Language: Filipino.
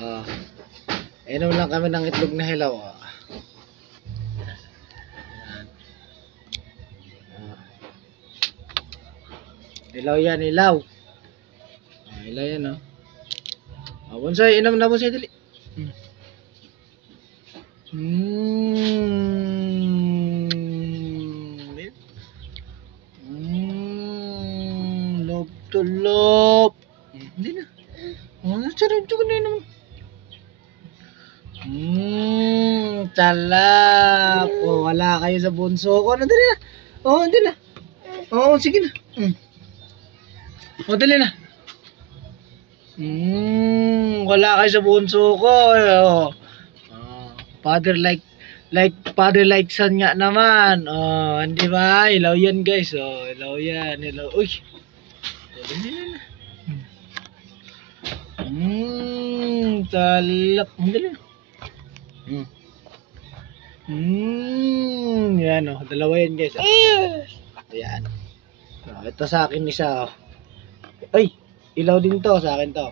Oh. Inom lang kami ng itlog na hilaw. Oh. Ilaw yan, ilaw. Ilaw yan, no? Bonsai, inom na bonsai, dali. Lop to lop. Hindi na. Sarap ko na naman. Talap. Wala kayo sa bunso ko. Dali na. Dali na. Sige na. Dali na. Wala kayo sa bunso ko. Father like son nga naman. Hindi ba? Ilaw yan, guys. Ilaw yan. Ilaw. Uy. Dali na. Talap. Dali na. Yan, dalawa yan, guys. Ayan. Ito sa akin isa. Ay, ilaw din to sa akin to.